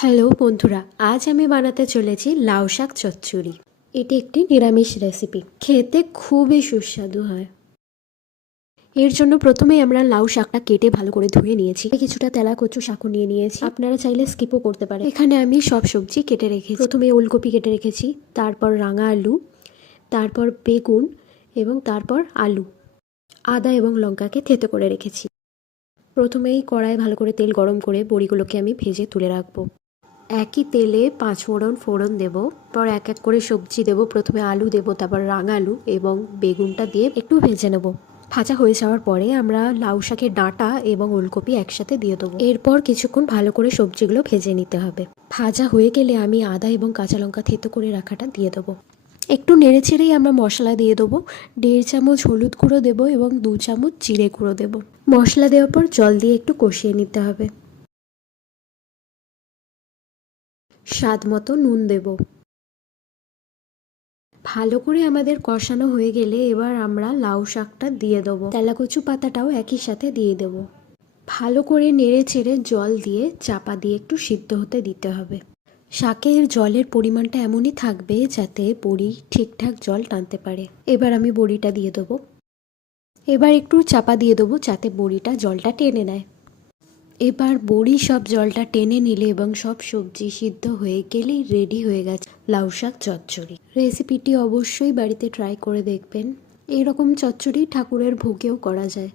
Hello বন্ধুরা, আজ আমি বানাতে চলেছি লাউ শাক চচ্চড়ি। এটি একটি নিরামিষ রেসিপি, খেতে খুবই সুস্বাদু হয়। এর জন্য প্রথমেই আমরা লাউ শাকটা কেটে ভালো করে ধুয়ে নিয়েছি। কিছুটা তেলা কচু শাকও নিয়ে নিয়েছি, আপনারা চাইলে স্কিপও করতে পারেন। এখানে আমি সব সবজি কেটে রেখেছি। প্রথমে ওলকপি কেটে রেখেছি, তারপর রাঙা আলু, তারপর বেগুন এবং তারপর আলু। আদা এবং লঙ্কাকে থেতো করে রেখেছি। প্রথমেই কড়ায় ভালো করে তেল গরম করে বড়িগুলোকে আমি ভেজে তুলে রাখবো। একই তেলে 5 ফোড়ন দেব, পর এক এক করে সবজি দেব। প্রথমে আলু দেব, তারপর রাঙা আলু এবং বেগুনটা দিয়ে একটু ভেজে নেব। ভাজা হয়ে যাওয়ার পরে আমরা লাউ শাকের ডাঁটা এবং ওলকপি একসাথে দিয়ে দেবো। এরপর কিছুক্ষণ ভালো করে সবজিগুলো ভেজে নিতে হবে। ভাজা হয়ে গেলে আমি আদা এবং কাঁচা লঙ্কা থেতো করে রাখাটা দিয়ে দেবো। একটু নেড়ে ছেড়েই আমরা মশলা দিয়ে দেবো। 1.5 চামচ হলুদ গুঁড়ো দেবো এবং 2 চামচ জিরে গুঁড়ো দেবো। মশলা দেওয়ার পর জল দিয়ে একটু কষিয়ে নিতে হবে। স্বাদ মতো নুন দেব। ভালো করে আমাদের কষানো হয়ে গেলে এবার আমরা লাউ শাকটা দিয়ে দেবো। তেলাকুচু পাতাটাও একই সাথে দিয়ে দেব। ভালো করে নেড়ে ছেড়ে জল দিয়ে চাপা দিয়ে একটু সিদ্ধ হতে দিতে হবে। শাকের জলের পরিমাণটা এমনই থাকবে যাতে বড়ি ঠিকঠাক জল টানতে পারে। এবার আমি বড়িটা দিয়ে দেবো। এবার একটু চাপা দিয়ে দেবো যাতে বড়িটা জলটা টেনে নেয়। এবার বড়ি সব জলটা টেনে নিলে এবং সব সবজি সিদ্ধ হয়ে গেলেই রেডি হয়ে গেছে লাউ শাক চচ্চড়ি। রেসিপিটি অবশ্যই বাড়িতে ট্রাই করে দেখবেন। এইরকম চচ্চড়ি ঠাকুরের ভোগেও করা যায়।